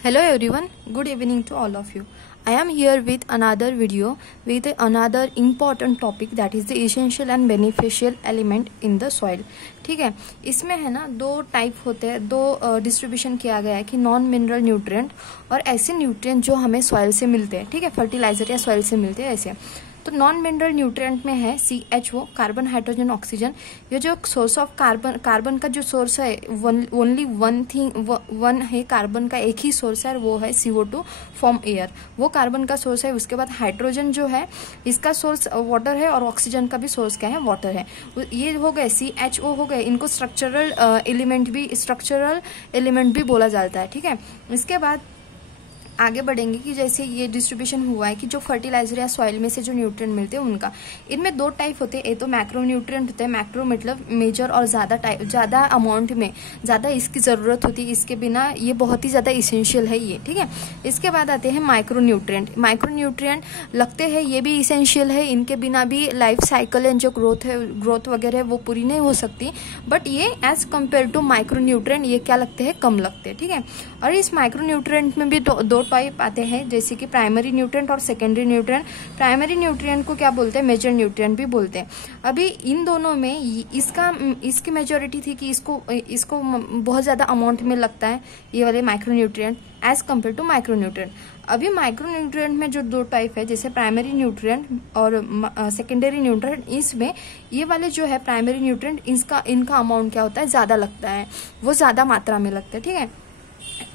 Hello everyone, good evening to all of you. I am here with another video with another important topic that is the essential and beneficial element in the soil. ठीक है, इसमें है ना दो type होते हैं, दो distribution किया गया है कि नॉन मिनरल न्यूट्रिएंट और ऐसे न्यूट्रिएंट जो हमें सॉइल से मिलते हैं. ठीक है, फर्टिलाइजर या सॉइल से मिलते हैं ऐसे. तो नॉन मिनरल न्यूट्रिएंट में है CHO, कार्बन हाइड्रोजन ऑक्सीजन. ये जो सोर्स ऑफ कार्बन का जो सोर्स है ओनली वन है, कार्बन का एक ही सोर्स है, वो है CO2 फ्रॉम एयर. वो कार्बन का सोर्स है. उसके बाद हाइड्रोजन जो है इसका सोर्स वाटर है और ऑक्सीजन का भी सोर्स क्या है, वाटर है. ये हो गए CHO हो गए. इनको स्ट्रक्चरल एलिमेंट भी बोला जाता है. ठीक है, इसके बाद आगे बढ़ेंगे कि जैसे ये डिस्ट्रीब्यूशन हुआ है कि जो फर्टिलाइजर या सॉइल में से जो न्यूट्रिएंट मिलते हैं उनका, इनमें दो टाइप होते हैं. एक तो मैक्रो न्यूट्रिएंट होते हैं. मैक्रो मतलब मेजर और ज्यादा अमाउंट में, ज्यादा इसकी जरूरत होती है, इसके बिना ये बहुत ही ज्यादा इसेंशियल है ये. ठीक है, इसके बाद आते हैं माइक्रो न्यूट्रिएंट. माइक्रो न्यूट्रिएंट लगते हैं ये भी इसेंशियल है, इनके बिना भी लाइफ साइकिल एंड जो ग्रोथ वगैरह वो पूरी नहीं हो सकती, बट ये as compare to micro nutrient ये क्या लगते हैं, कम लगते हैं. ठीक है, और इस माइक्रो न्यूट्रिएंट में भी दो टाइप आते हैं, जैसे कि प्राइमरी न्यूट्रिएंट और सेकेंडरी न्यूट्रिएंट. प्राइमरी न्यूट्रिएंट को क्या बोलते हैं, मेजर न्यूट्रिएंट भी बोलते हैं. अभी इन दोनों में इसकी मेजोरिटी थी कि इसको बहुत ज्यादा अमाउंट में लगता है ये वाले micro nutrient as compare to micro nutrient. अभी माइक्रो न्यूट्रिएंट में जो दो टाइप है, जैसे प्राइमरी न्यूट्रिएंट और सेकेंडरी न्यूट्रिएंट, इसमें ये वाले जो है प्राइमरी न्यूट्रिएंट इनका अमाउंट क्या होता है, ज्यादा लगता है, वो ज्यादा मात्रा में लगता है. ठीक है,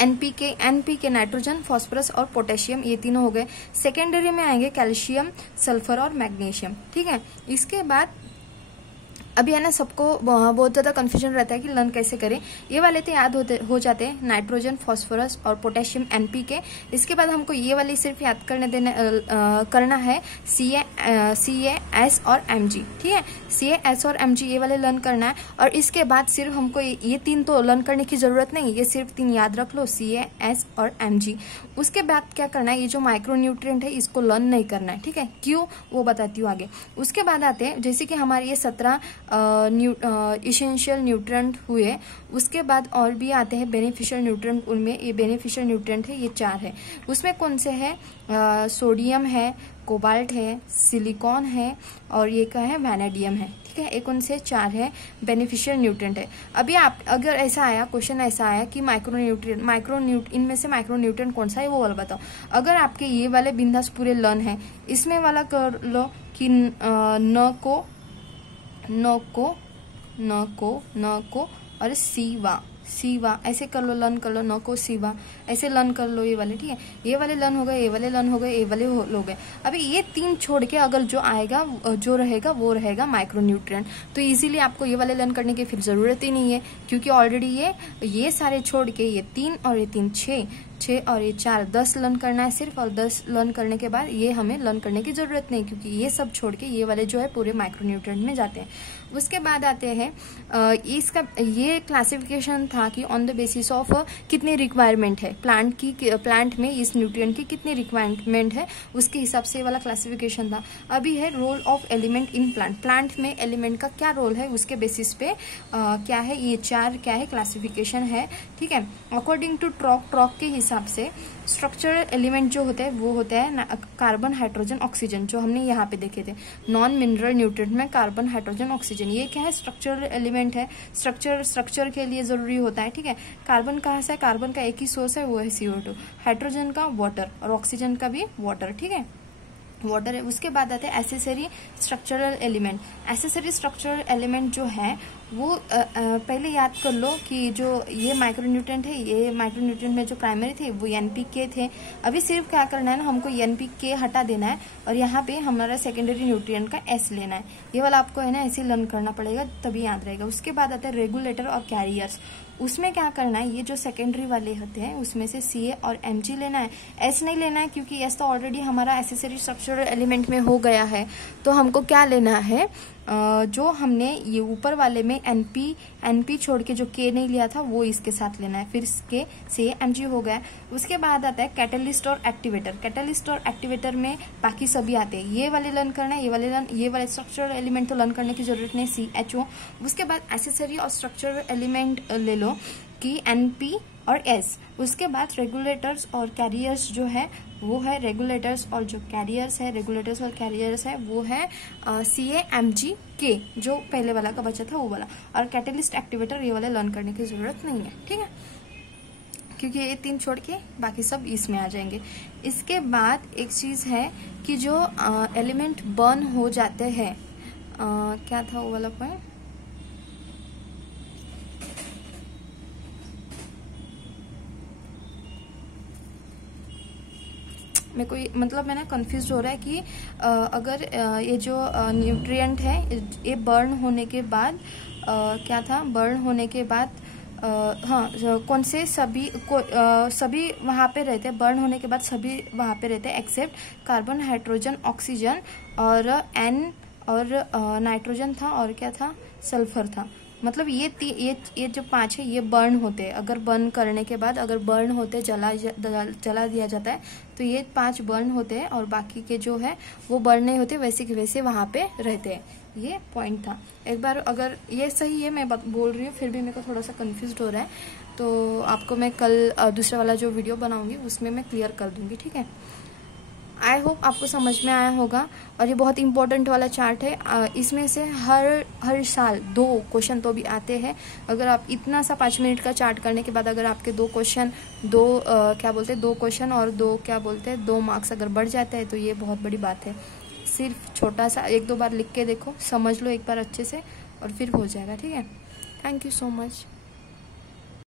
एनपीके नाइट्रोजन, फास्फोरस और पोटेशियम, ये तीनों हो गए. सेकेंडरी में आएंगे कैल्शियम, सल्फर और मैग्नीशियम. ठीक है, इसके बाद अभी है ना सबको बहुत ज्यादा कंफ्यूजन रहता है कि लर्न कैसे करें. ये वाले तो याद हो जाते हैं, नाइट्रोजन, फास्फोरस और पोटेशियम, एनपीके. इसके बाद हमको ये वाले सिर्फ याद करना है CA, S और Mg. ठीक है, CA, S और Mg ये वाले लर्न करना है. और इसके बाद सिर्फ हमको ये तीन तो लर्न करने की जरूरत नहीं, ये सिर्फ तीन याद रख लो, CA, S और Mg. उसके बाद क्या करना है, ये जो माइक्रो न्यूट्रिएंट है इसको लर्न नहीं करना है. ठीक है, क्यों वो बताती हूँ आगे. उसके बाद आते हैं जैसे कि हमारे ये 17 इसेंशियल न्यूट्रिएंट हुए. उसके बाद और भी आते हैं बेनिफिशियल न्यूट्रिएंट. उनमें ये बेनिफिशियल न्यूट्रिएंट है, ये 4 है. उसमें कौन से है, सोडियम है, कोबाल्ट है, सिलिकॉन है और ये क्या है, वैनेडियम है. ठीक है, एक उनसे 4 है बेनिफिशियल न्यूट्रिएंट है. अभी आप अगर ऐसा आया क्वेश्चन, ऐसा आया कि इनमें से माइक्रो न्यूट्रिएंट कौन सा है वो वाला बताओ. अगर आपके ये वाले बिंदास पूरे लर्न है, इसमें वाला कर लो कि न को और सीवा ऐसे कर लो, लर्न कर लो. न को सीवा ऐसे लर्न कर लो ये वाले. ठीक है, ये वाले लर्न हो गए, ये वाले लर्न हो गए, ये वाले हो गए. अभी ये तीन छोड़ के अगर जो रहेगा वो रहेगा माइक्रो न्यूट्रिएंट. तो इजीली आपको ये वाले लर्न करने की फिर जरूरत ही नहीं है, क्योंकि ऑलरेडी ये सारे छोड़ के ये 3 और ये 3 6 और ये 4 10 लर्न करना है सिर्फ. और 10 लर्न करने के बाद ये हमें लर्न करने की जरूरत नहीं, क्योंकि ये सब छोड़ के ये वाले जो है पूरे माइक्रो न्यूट्रिएंट में जाते हैं. उसके बाद आते हैं इसका ये क्लासिफिकेशन था कि ऑन द बेसिस ऑफ कितनी रिक्वायरमेंट है प्लांट में इस न्यूट्रिएंट की कितनी रिक्वायरमेंट है, उसके हिसाब से वाला क्लासिफिकेशन था. अभी है role of element in plant में एलिमेंट का क्या रोल है, उसके बेसिस पे क्या है, ये 4 क्या है क्लासिफिकेशन है. ठीक है, अकॉर्डिंग टू ट्रॉक के हिसाब से स्ट्रक्चरल एलिमेंट जो होता है वो होता है कार्बन, हाइड्रोजन, ऑक्सीजन, जो हमने यहाँ पे देखे थे. नॉन मिनरल न्यूट्रिएंट में कार्बन, हाइड्रोजन, ऑक्सीजन ये क्या है, स्ट्रक्चरल एलिमेंट है. स्ट्रक्चर के लिए जरूरी होता है. ठीक है, कार्बन कहाँ से है, कार्बन का एक ही सोर्स है, वो है CO2. हाइड्रोजन का वाटर और ऑक्सीजन का भी वाटर. ठीक है, वाटर है. उसके बाद आते हैं accessory structural element. Accessory structural element जो है वो पहले याद कर लो कि जो ये माइक्रो न्यूट्रिएंट है, ये माइक्रो न्यूट्रिएंट में जो प्राइमरी थे वो NPK थे. अभी सिर्फ क्या करना है ना, हमको NPK हटा देना है और यहाँ पे हमारा सेकेंडरी न्यूट्रिएंट का S लेना है. ये वाला आपको है ना ऐसे लर्न करना पड़ेगा, तभी याद रहेगा. उसके बाद आता है रेगुलेटर और कैरियर्स. उसमें क्या करना है, ये जो सेकेंडरी वाले होते हैं उसमें से CA और Mg लेना है, S नहीं लेना है, क्योंकि S तो ऑलरेडी हमारा एसेसरी स्ट्रक्चरल एलिमेंट में हो गया है. तो हमको क्या लेना है, जो हमने ये ऊपर वाले में NP छोड़ के जो K नहीं लिया था वो इसके साथ लेना है. फिर इसके से Mg हो गया. उसके बाद आता है कैटलिस्ट और एक्टिवेटर. कैटलिस्ट और एक्टिवेटर में बाकी सभी आते हैं. ये वाले लर्न करना है, ये वाले स्ट्रक्चरल एलिमेंट तो लर्न करने की जरूरत नहीं, CHO. उसके बाद एसेसरी और स्ट्रक्चरल एलिमेंट ले लो कि NP और एस। उसके बाद रेगुलेटर्स और कैरियर्स जो है वो है रेगुलेटर्स और जो कैरियर्स है, रेगुलेटर्स और कैरियर्स है वो है CAMG-K, जो पहले वाला का बचा था वो वाला। और कैटलिस्ट एक्टिवेटर ये वाले लर्न करने की जरूरत नहीं है, ठीक है, क्योंकि ये 3 छोड़ के बाकी सब इसमें आ जाएंगे। इसके बाद एक चीज है कि जो एलिमेंट बर्न हो जाते हैं, क्या था वो वाला पॉइंट, मेरे को मतलब मैंने कंफ्यूज हो रहा है कि अगर ये जो न्यूट्रिएंट है ये बर्न होने के बाद क्या था, बर्न होने के बाद हाँ कौन से सभी वहाँ पे रहते हैं, बर्न होने के बाद सभी वहाँ पे रहते हैं एक्सेप्ट कार्बन, हाइड्रोजन, ऑक्सीजन और N और नाइट्रोजन था और क्या था, सल्फर था। मतलब ये जो 5 है ये बर्न होते हैं। अगर बर्न करने के बाद अगर बर्न होते जला दिया जाता है तो ये 5 बर्न होते हैं और बाकी के जो है वो बर्न नहीं होते, वैसे के वैसे वहाँ पे रहते हैं। ये पॉइंट था। एक बार अगर ये सही है मैं बोल रही हूँ, फिर भी मेरे को थोड़ा सा कंफ्यूज हो रहा है, तो आपको मैं कल दूसरा वाला जो वीडियो बनाऊंगी उसमें मैं क्लियर कर दूंगी, ठीक है। आई होप आपको समझ में आया होगा। और ये बहुत इंपॉर्टेंट वाला चार्ट है, इसमें से हर साल 2 क्वेश्चन तो भी आते हैं। अगर आप इतना सा 5 मिनट का चार्ट करने के बाद अगर आपके 2 क्वेश्चन 2 क्वेश्चन और 2 मार्क्स अगर बढ़ जाते हैं तो ये बहुत बड़ी बात है। सिर्फ छोटा सा 1-2 बार लिख के देखो, समझ लो एक बार अच्छे से और फिर हो जाएगा, ठीक है। Thank you so much.